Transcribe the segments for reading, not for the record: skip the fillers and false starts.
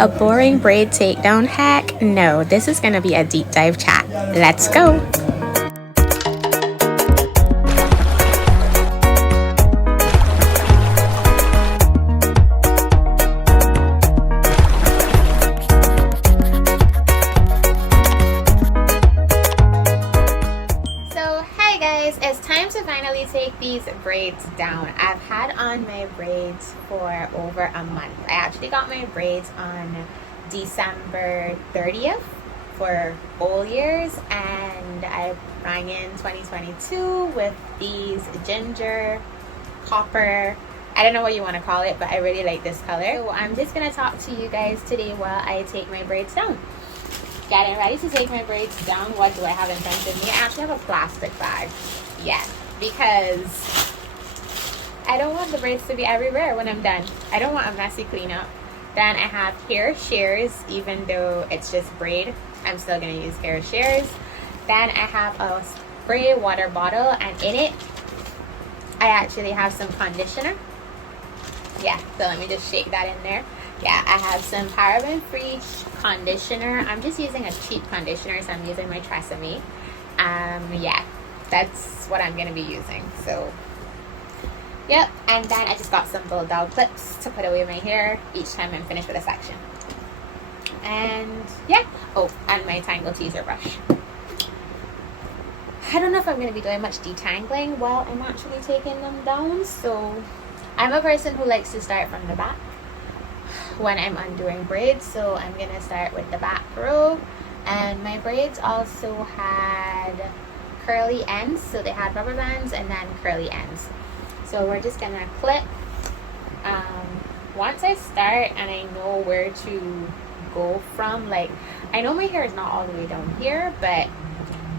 A boring braid takedown hack? No, this is going to be a deep dive chat. Let's go! It's time to finally take these braids down. I've had on my braids for over a month. I actually got my braids on December 30th for all years, and I rang in 2022 with these ginger, copper, I don't know what you want to call it, but I really like this color. So I'm just going to talk to you guys today while I take my braids down. Getting ready to take my braids down. What do I have in front of me? I actually have a plastic bag. Yeah, because I don't want the braids to be everywhere when I'm done. I don't want a messy cleanup. Then I have hair shears, even though it's just braid. I'm still going to use hair shears. Then I have a spray water bottle, and in it, I actually have some conditioner. Yeah, so let me just shake that in there. Yeah, I have some paraben-free conditioner. I'm just using a cheap conditioner, so I'm using my Tresemme. Yeah, that's what I'm going to be using. So, yep. And then I just got some Bulldog clips to put away my hair each time I'm finished with a section. And, yeah. Oh, and my tangle teaser brush. I don't know if I'm going to be doing much detangling while I'm actually taking them down. So, I'm a person who likes to start from the back when I'm undoing braids, so I'm gonna start with the back row. And my braids also had curly ends, so they had rubber bands and then curly ends. So we're just gonna clip. Once I start and I know where to go from, like, I know my hair is not all the way down here, but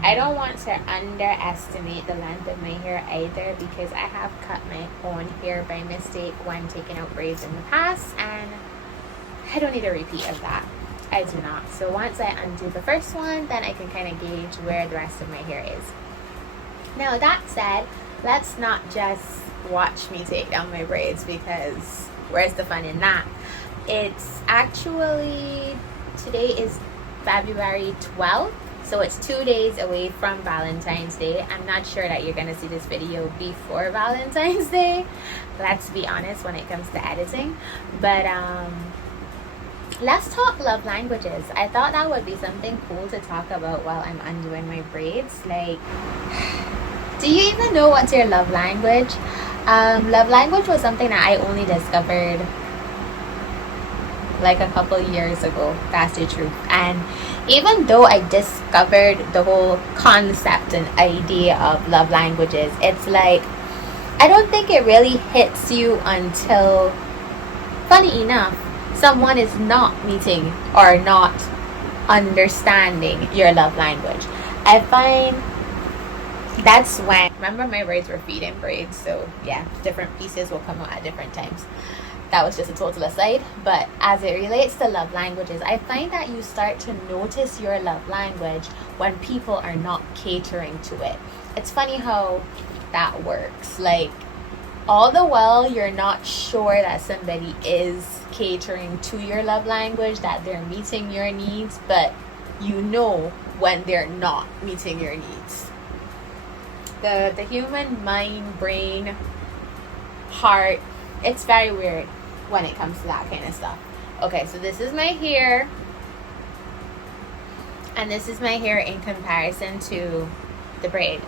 I don't want to underestimate the length of my hair either, because I have cut my own hair by mistake when taking out braids in the past, and I don't need a repeat of that. I do not. So once I undo the first one, then I can kind of gauge where the rest of my hair is. Now that said, let's not just watch me take down my braids, because where's the fun in that? It's actually, today is February 12th, so it's 2 days away from Valentine's Day. I'm not sure that you're going to see this video before Valentine's Day, let's be honest, when it comes to editing. But let's talk love languages. I thought that would be something cool to talk about while I'm undoing my braids. Like, do you even know what's your love language? Love language was something that I only discovered like a couple years ago. That's the truth. And even though I discovered the whole concept and idea of love languages, it's like, I don't think it really hits you until, funny enough, someone is not meeting or not understanding your love language. I find that's when, remember my braids were feed-in braids, so yeah, different pieces will come out at different times. That was just a total aside. But as it relates to love languages, I find that you start to notice your love language when people are not catering to it. It's funny how that works. Like, all the while you're not sure that somebody is catering to your love language, that they're meeting your needs, but you know when they're not meeting your needs. The human mind, brain, heart, it's very weird when it comes to that kind of stuff. Okay, so this is my hair, and this is my hair in comparison to the braid.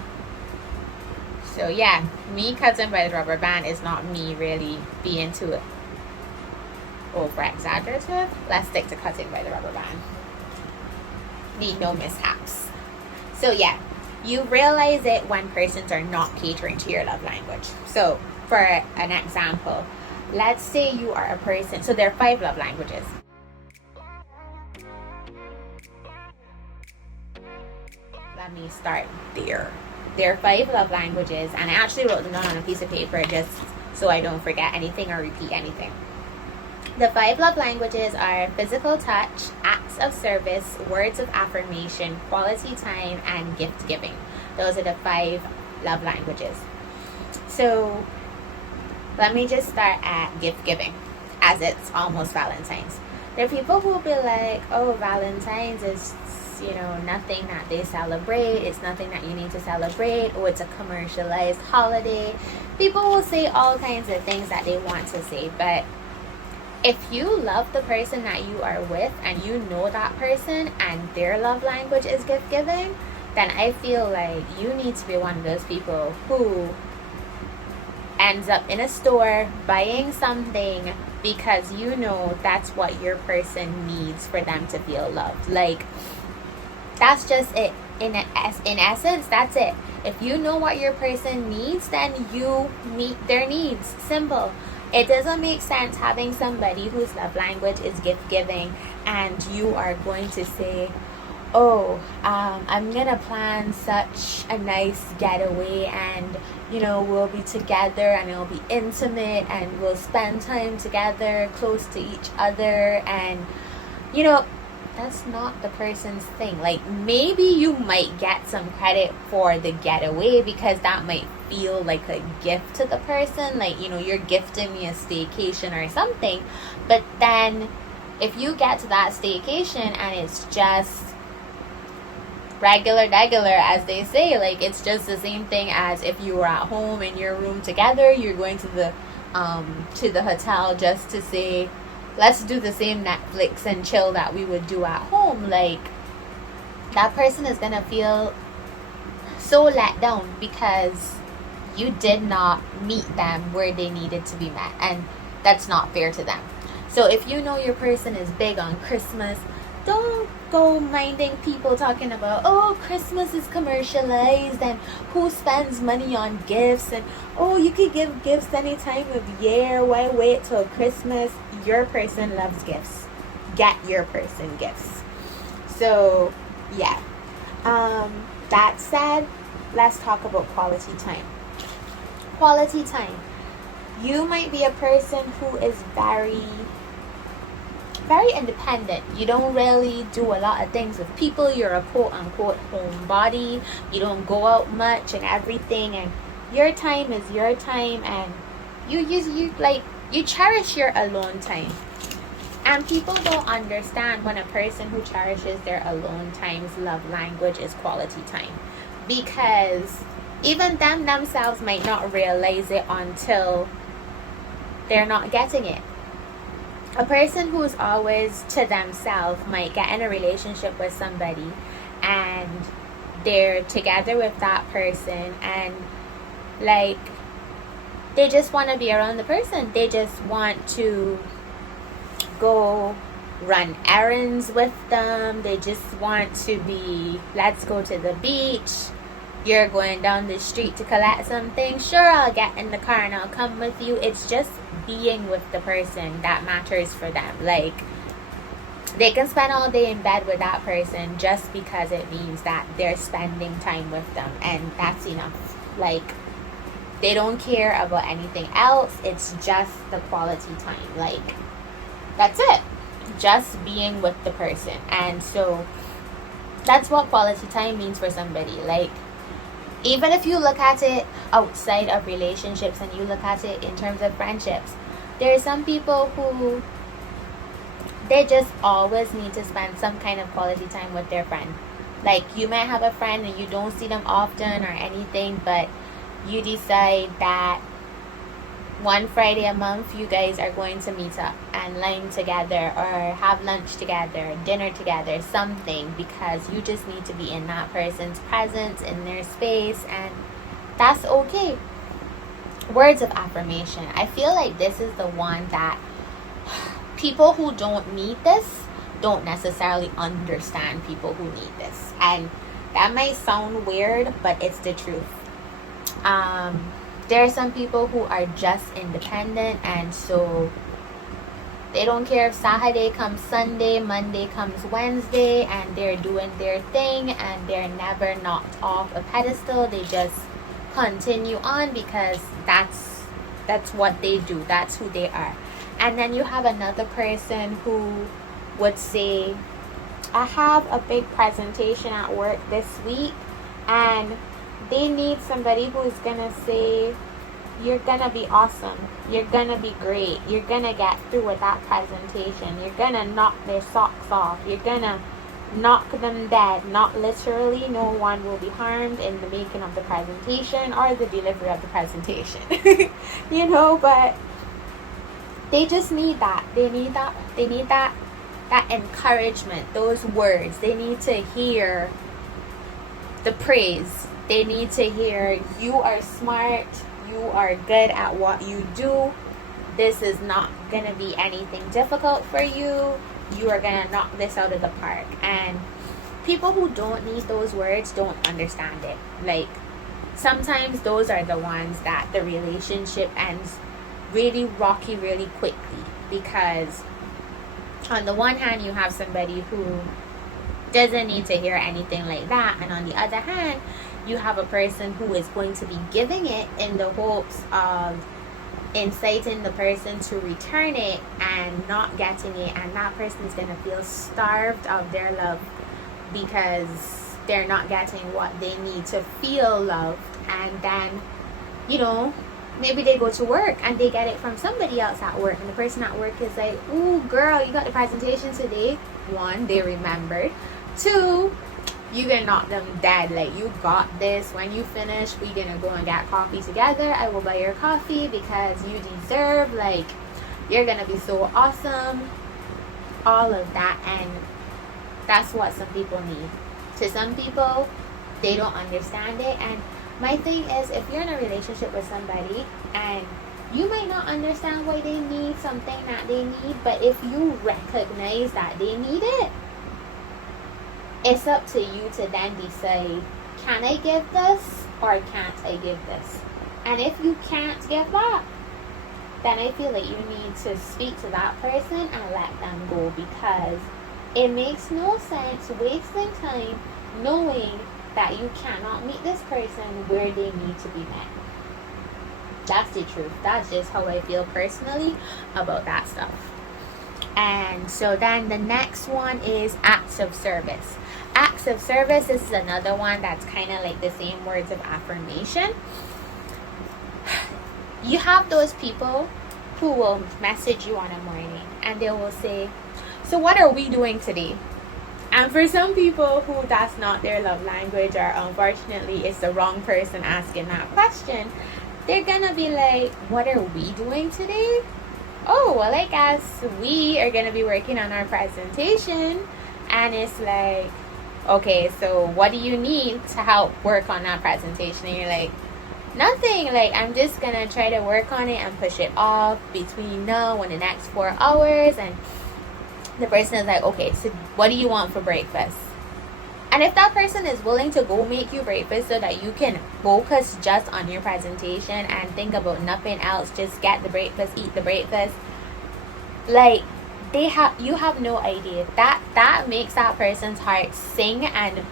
So yeah, me cutting by the rubber band is not me really being too over exaggerative. Let's stick to cutting by the rubber band. Need no mishaps. So yeah, you realize it when persons are not catering to your love language. So for an example, let's say you are a person, so there are 5 love languages. Let me start there. There are 5 love languages, and I actually wrote them down on a piece of paper just so I don't forget anything or repeat anything. The 5 love languages are physical touch, acts of service, words of affirmation, quality time, and gift giving. Those are the 5 love languages. So let me just start at gift giving, as it's almost Valentine's. There are people who will be like, oh, Valentine's is, nothing that they celebrate. It's nothing that you need to celebrate. Oh, it's a commercialized holiday. People will say all kinds of things that they want to say. But if you love the person that you are with and you know that person and their love language is gift giving, then I feel like you need to be one of those people who ends up in a store buying something because you know that's what your person needs for them to feel loved. Like, that's just it. In essence, that's it. If you know what your person needs, then you meet their needs. Simple. It doesn't make sense having somebody whose love language is gift giving and you are going to say, oh, I'm gonna plan such a nice getaway and we'll be together and it'll be intimate and we'll spend time together close to each other, and that's not the person's thing. Like, maybe you might get some credit for the getaway because that might feel like a gift to the person, like you're gifting me a staycation or something. But then if you get to that staycation and it's just regular, as they say, like it's just the same thing as if you were at home in your room together, you're going to the hotel just to say, let's do the same Netflix and chill that we would do at home. Like, that person is gonna feel so let down because you did not meet them where they needed to be met, and that's not fair to them. So if you know your person is big on Christmas, don't go minding people talking about, oh, Christmas is commercialized and who spends money on gifts, and oh, you could give gifts any time of year, why wait till Christmas? Your person loves gifts. Get your person gifts. So yeah, that said, let's talk about quality time. Quality time. You might be a person who is very independent. You don't really do a lot of things with people. You're a quote-unquote homebody. You don't go out much and everything, and your time is your time, and you cherish your alone time. And people don't understand when a person who cherishes their alone time's love language is quality time, because even them themselves might not realize it until they're not getting it. A person who's always to themselves might get in a relationship with somebody and they're together with that person, and like, they just want to be around the person. They just want to go run errands with them. They just want to be, let's go to the beach. You're going down the street to collect something. Sure, I'll get in the car and I'll come with you. It's just being with the person that matters for them. Like, they can spend all day in bed with that person just because it means that they're spending time with them, and that's enough. Like, they don't care about anything else. It's just the quality time. Like, that's it. Just being with the person. And so that's what quality time means for somebody. Like, even if you look at it outside of relationships and you look at it in terms of friendships, there are some people who they just always need to spend some kind of quality time with their friend. Like, you might have a friend and you don't see them often or anything, but you decide that one Friday a month you guys are going to meet up and line together or have lunch together, dinner together, something, because you just need to be in that person's presence, in their space, and that's okay. Words of affirmation. I feel like this is the one that people who don't need this don't necessarily understand people who need this. And that might sound weird, but it's the truth. There are some people who are just independent, and so they don't care if Saturday comes Sunday, Monday comes Wednesday, and they're doing their thing, and they're never knocked off a pedestal. They just continue on because that's what they do. That's who they are. And then you have another person who would say, I have a big presentation at work this week, and they need somebody who's gonna say, you're gonna be awesome. You're gonna be great. You're gonna get through with that presentation. You're gonna knock their socks off. You're gonna knock them dead. Not literally, no one will be harmed in the making of the presentation or the delivery of the presentation. You know, but they just need that. They need that encouragement, those words. They need to hear the praise. They need to hear, you are smart, you are good at what you do. This is not going to be anything difficult for you. You are going to knock this out of the park. And people who don't need those words don't understand it. Like, sometimes those are the ones that the relationship ends really rocky really quickly, because on the one hand you have somebody who doesn't need to hear anything like that, and on the other hand you have a person who is going to be giving it in the hopes of inciting the person to return it and not getting it, and that person is going to feel starved of their love because they're not getting what they need to feel loved. And then, you know, maybe they go to work and they get it from somebody else at work, and the person at work is like, ooh girl, you got the presentation today. One, they remembered. Two, you gonna knock them dead. Like, you got this. When you finish, we gonna go and get coffee together. I will buy your coffee because you deserve, like, you're gonna be so awesome. All of that. And that's what some people need. To some people, they don't understand it. And my thing is, if you're in a relationship with somebody and you might not understand why they need something that they need, but if you recognize that they need it, it's up to you to then decide, can I give this or can't I give this? And if you can't give that, then I feel like you need to speak to that person and let them go, because it makes no sense wasting time knowing that you cannot meet this person where they need to be met. That's the truth. That's just how I feel personally about that stuff. And so then the next one is acts of service. Acts of service, this is another one that's kind of like the same words of affirmation. You have those people who will message you on a morning and they will say, so what are we doing today? And for some people who that's not their love language, or unfortunately it's the wrong person asking that question, they're gonna be like, what are we doing today? Oh, well, I guess we are gonna be working on our presentation. And it's like, okay, so what do you need to help work on that presentation? And you're like, nothing. Like, I'm just gonna try to work on it and push it off between now and the next 4 hours. And the person is like, okay, so what do you want for breakfast? And if that person is willing to go make you breakfast so that you can focus just on your presentation and think about nothing else, just get the breakfast, eat the breakfast, like, you have no idea. That makes that person's heart sing. And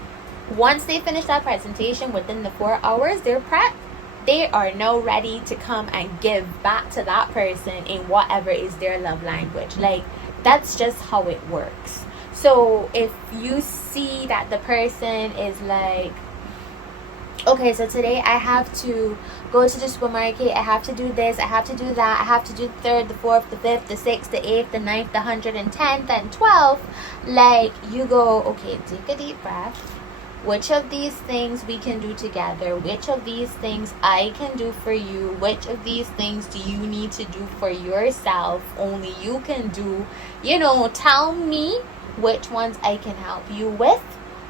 once they finish that presentation within the 4 hours, they're prepped. They are now ready to come and give back to that person in whatever is their love language. Like, that's just how it works. So if you see that the person is like, okay, so today I have to go to the supermarket, I have to do this, I have to do that, I have to do the 3rd, the 4th, the 5th, the 6th, the 8th, the 9th, the 110th, and 12th, like, you go, okay, take a deep breath. Which of these things we can do together? Which of these things I can do for you? Which of these things do you need to do for yourself? Only you can do. You know, tell me which ones I can help you with.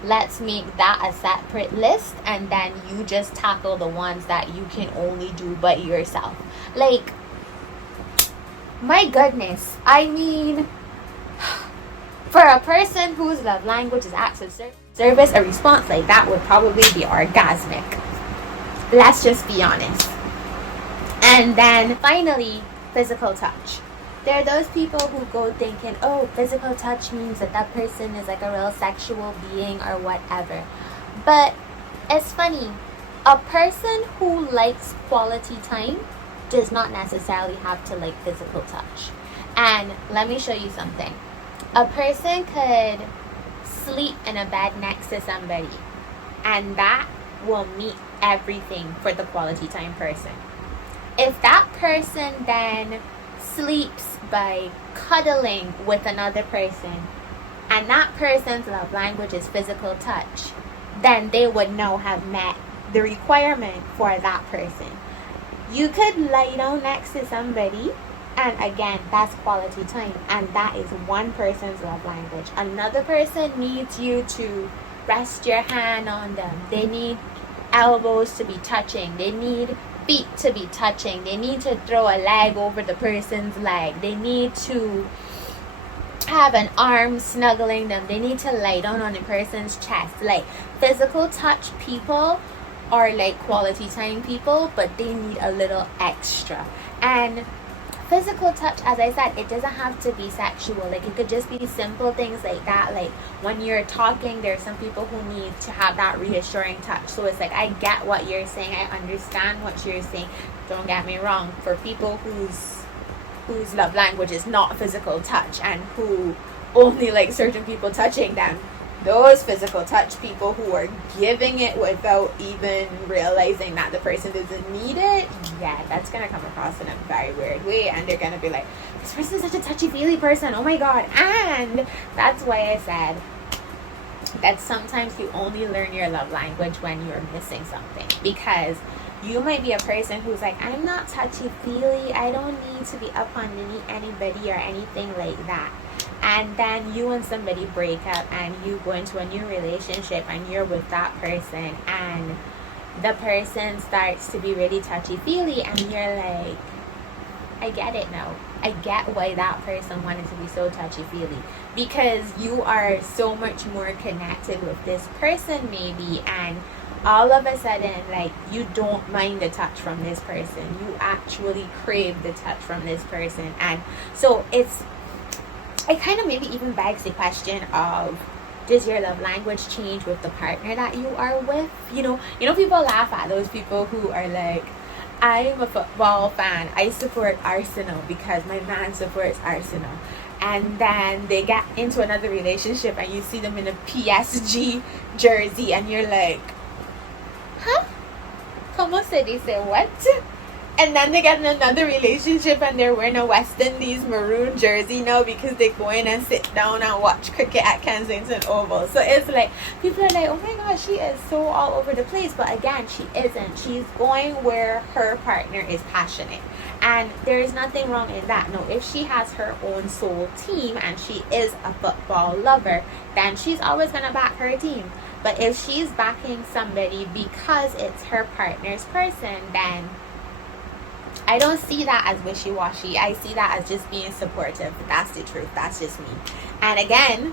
Let's make that a separate list, and then you just tackle the ones that you can only do by yourself. Like, my goodness. I mean, for a person whose love language is acts of service, a response like that would probably be orgasmic. Let's just be honest. And then finally, physical touch. There are those people who go thinking, oh, physical touch means that that person is like a real sexual being or whatever. But it's funny. A person who likes quality time does not necessarily have to like physical touch. And let me show you something. A person could sleep in a bed next to somebody, and that will meet everything for the quality time person. If that person then sleeps by cuddling with another person, and that person's love language is physical touch, then they would now have met the requirement for that person. You could lie down next to somebody, and again, that's quality time, and that is one person's love language. Another person needs you to rest your hand on them. They need elbows to be touching. They need feet to be touching. They need to throw a leg over the person's leg. They need to have an arm snuggling them. They need to lie down on the person's chest. Like, physical touch people are like quality time people, but they need a little extra. And physical touch, as I said, it doesn't have to be sexual. Like, it could just be simple things like that. Like, when you're talking, there's some people who need to have that reassuring touch. So it's like, I get what you're saying, I understand what you're saying. Don't get me wrong, for people whose love language is not physical touch and who only like certain people touching them, those physical touch people who are giving it without even realizing that the person doesn't need it, yeah, that's gonna come across in a very weird way, and they're gonna be like, this person is such a touchy-feely person, oh my god. And that's why I said that sometimes you only learn your love language when you're missing something, because you might be a person who's like, I'm not touchy-feely, I don't need to be up underneath anybody or anything like that. And then you and somebody break up and you go into a new relationship and you're with that person, and the person starts to be really touchy-feely, and you're like, I get it now. I get why that person wanted to be so touchy-feely, because you are so much more connected with this person maybe, and all of a sudden, like, you don't mind the touch from this person. You actually crave the touch from this person. And so it kind of maybe even begs the question of, does your love language change with the partner that you are with? You know, people laugh at those people who are like, I'm a football fan, I support Arsenal because my man supports Arsenal. And then they get into another relationship and you see them in a PSG jersey and you're like, huh? Como se dice what? And then they get in another relationship and they're wearing a West Indies maroon jersey now because they go in and sit down and watch cricket at Kensington Oval. So it's like, people are like, oh my gosh, she is so all over the place. But again, she isn't. She's going where her partner is passionate. And there is nothing wrong in that. No, if she has her own soul team and she is a football lover, then she's always going to back her team. But if she's backing somebody because it's her partner's person, then I don't see that as wishy-washy. I see that as just being supportive. That's the truth. That's just me. And again,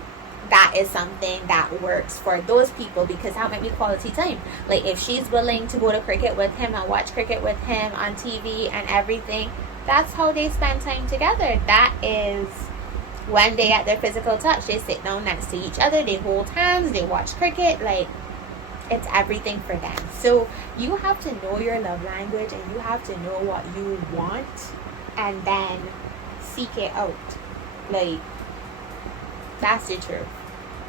that is something that works for those people, because that might be quality time. Like, if she's willing to go to cricket with him and watch cricket with him on TV and everything, that's how they spend time together. That is when they get their physical touch. They sit down next to each other, they hold hands, they watch cricket. Like, it's everything for them. So you have to know your love language and you have to know what you want and then seek it out. Like, that's the truth.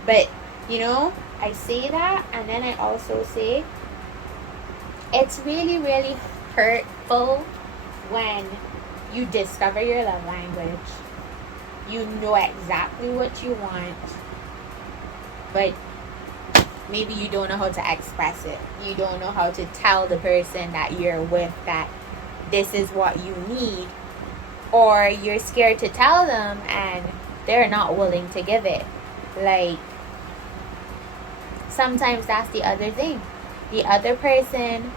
But, I say that, and then I also say it's really, really hurtful when you discover your love language. You know exactly what you want, but maybe you don't know how to express it. You don't know how to tell the person that you're with that this is what you need, or you're scared to tell them and they're not willing to give it. Like, sometimes that's the other thing. The other person,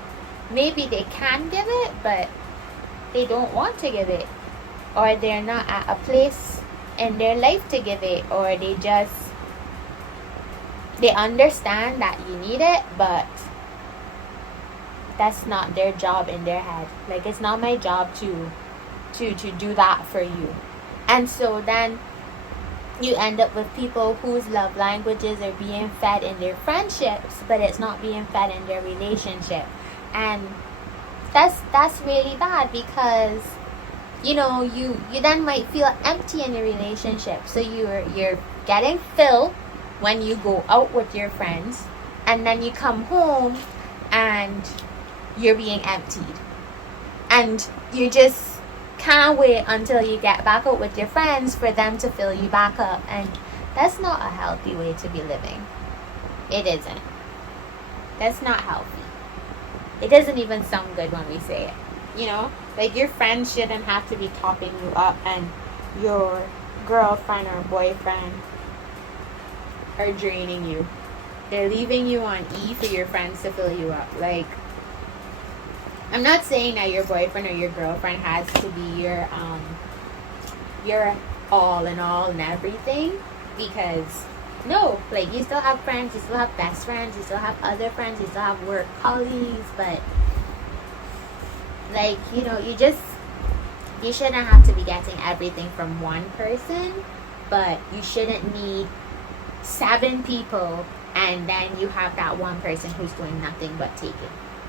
maybe they can give it, but they don't want to give it, or they're not at a place in their life to give it, or they understand that you need it, but that's not their job in their head. Like, it's not my job to do that for you. And so then you end up with people whose love languages are being fed in their friendships, but it's not being fed in their relationship. And that's really bad, because you then might feel empty in the relationship. So you're getting filled when you go out with your friends, and then you come home and you're being emptied. and you just can't wait until you get back out with your friends for them to fill you back up. And that's not a healthy way to be living. It isn't. That's not healthy. It doesn't even sound good when we say it. You know, like, your friends shouldn't have to be topping you up, and your girlfriend or boyfriend are draining you. They're leaving you on E for your friends to fill you up. Like, I'm not saying that your boyfriend or your girlfriend has to be your all in all and everything, because no, like, you still have friends, you still have best friends, you still have other friends, you still have work colleagues, but, like, you know, you shouldn't have to be getting everything from one person, but you shouldn't need 7 people and then you have that one person who's doing nothing but taking.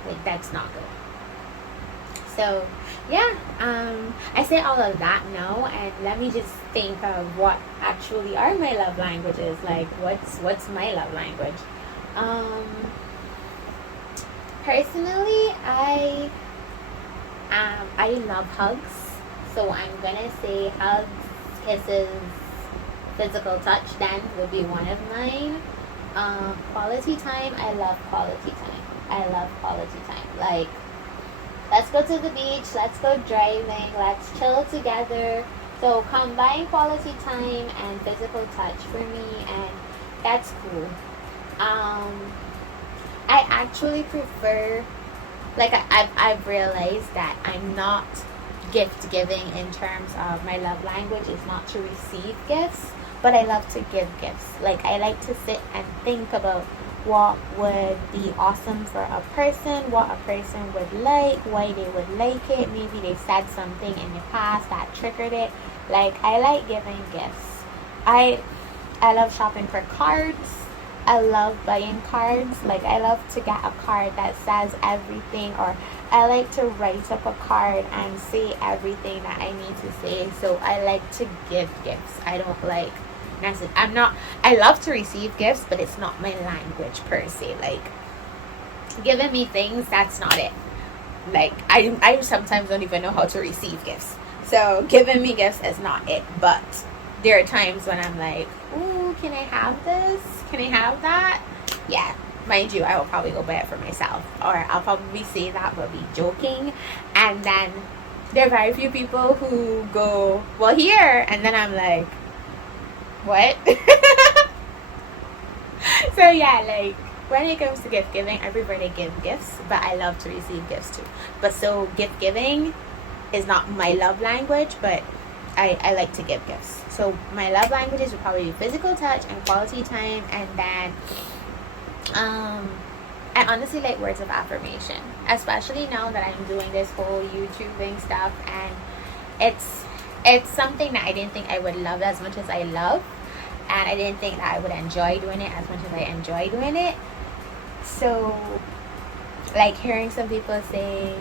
Like, that's not good. So, yeah, I say all of that now, and let me just think of what actually are my love languages. Like, what's my love language? Personally, I love hugs, so I'm gonna say hugs, kisses, physical touch. Then would be one of mine. Quality time. I love quality time. Like, let's go to the beach, let's go driving, let's chill together. So combine quality time and physical touch for me, and that's cool. I actually prefer, like, I've realized that I'm not gift giving in terms of my love language is not to receive gifts, but I love to give gifts. Like, I like to sit and think about what would be awesome for a person, what a person would like, why they would like it. Maybe they said something in the past that triggered it. Like, I like giving gifts. I love shopping for cards. I love buying cards. Like, I love to get a card that says everything, or I like to write up a card and say everything that I need to say. So I like to give gifts. I don't like, I love to receive gifts, but it's not my language per se. Like, giving me things, that's not it. Like, I sometimes don't even know how to receive gifts. So giving me gifts is not it. But there are times when I'm like, ooh, can I have this? Can I have that? Yeah, mind you, I will probably go buy it for myself. Or I'll probably say that but be joking. And then there are very few people who go, well, here. And then I'm like, what? So yeah, like, when it comes to gift giving, I prefer to give gifts, but I love to receive gifts too. But so gift giving is not my love language, but I like to give gifts. So my love languages would probably be physical touch and quality time, and then I honestly like words of affirmation, especially now that I'm doing this whole YouTubing stuff, and it's something that I didn't think I would love as much as I love, and I didn't think that I would enjoy doing it as much as I enjoy doing it. So, like, hearing some people say,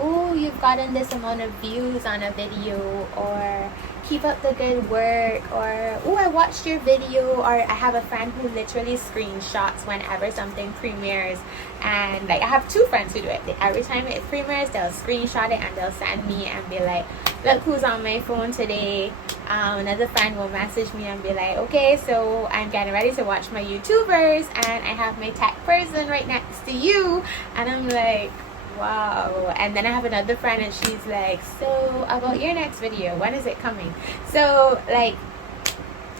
oh, you've gotten this amount of views on a video, or keep up the good work, or oh, I watched your video, or I have a friend who literally screenshots whenever something premieres, and like, I have 2 friends who do it. Every time it premieres, they'll screenshot it and they'll send me and be like, look who's on my phone today. Another friend will message me and be like, okay, so I'm getting ready to watch my YouTubers, and I have my tech person right next to you, and I'm like, wow. And then I have another friend, and she's like, so about your next video, when is it coming? So, like,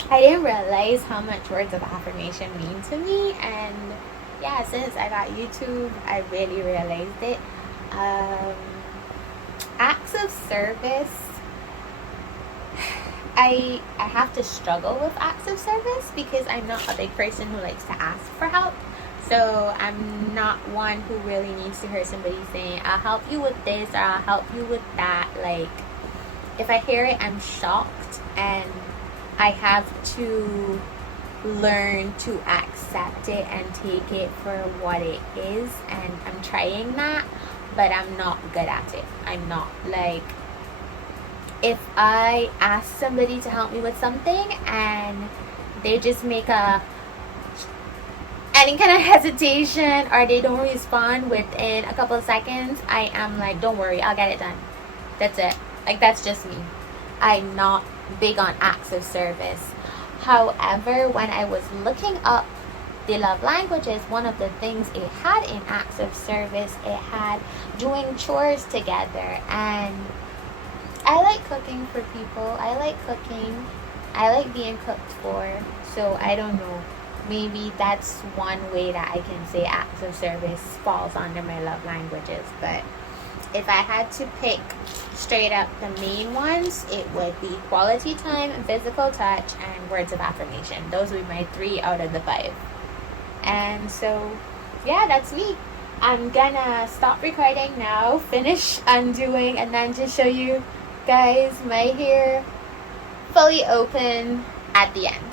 I didn't realize how much words of affirmation mean to me, and yeah, since I got YouTube, I really realized it. Acts of service, I have to struggle with acts of service because I'm not a big person who likes to ask for help. So I'm not one who really needs to hear somebody saying, I'll help you with this, or I'll help you with that. Like, if I hear it, I'm shocked, and I have to learn to accept it and take it for what it is. And I'm trying that, but I'm not good at it. I'm not. Like, if I ask somebody to help me with something and they just make a any kind of hesitation or they don't respond within a couple of seconds, I am like, don't worry, I'll get it done. That's it. Like, that's just me. I'm not big on acts of service. However, when I was looking up the love languages, one of the things it had in acts of service, it had doing chores together. And I like cooking for people. I like cooking. I like being cooked for. So I don't know. Maybe that's one way that I can say acts of service falls under my love languages. But if I had to pick straight up the main ones, it would be quality time, physical touch, and words of affirmation. Those would be my 3 out of the 5. And so, yeah, that's me. I'm gonna stop recording now, finish undoing, and then just show you guys my hair fully open at the end.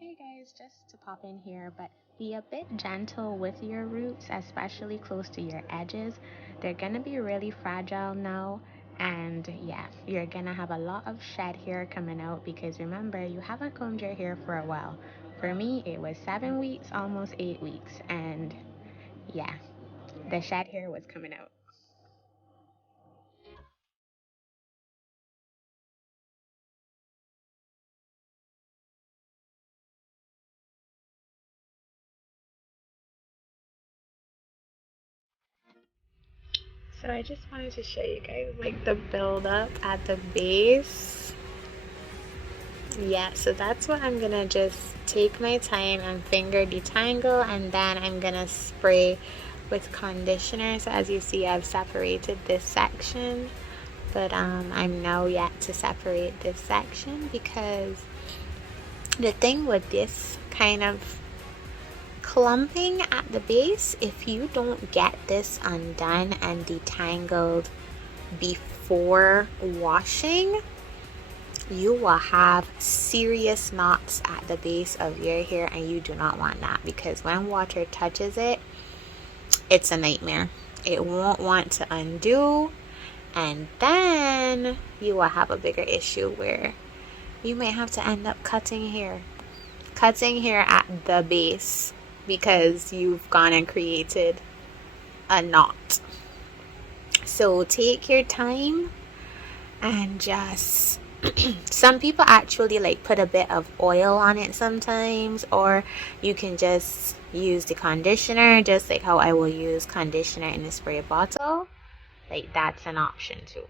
Hey guys, just to pop in here, but be a bit gentle with your roots, especially close to your edges. They're gonna be really fragile now, and yeah, you're gonna have a lot of shed hair coming out because remember, you haven't combed your hair for a while. For me, it was 7 weeks, almost 8 weeks, and yeah, the shed hair was coming out. So I just wanted to show you guys like the buildup at the base. Yeah, so that's what I'm gonna just take my time and finger detangle, and then I'm gonna spray with conditioner. So as you see, I've separated this section, but I'm now yet to separate this section because the thing with this kind of clumping at the base, if you don't get this undone and detangled before washing, you will have serious knots at the base of your hair, and you do not want that because when water touches it, it's a nightmare. It won't want to undo, and then you will have a bigger issue where you might have to end up cutting hair at the base because you've gone and created a knot. So take your time and just some people actually like put a bit of oil on it sometimes, or you can just use the conditioner, just like how I will use conditioner in a spray bottle. Like that's an option too.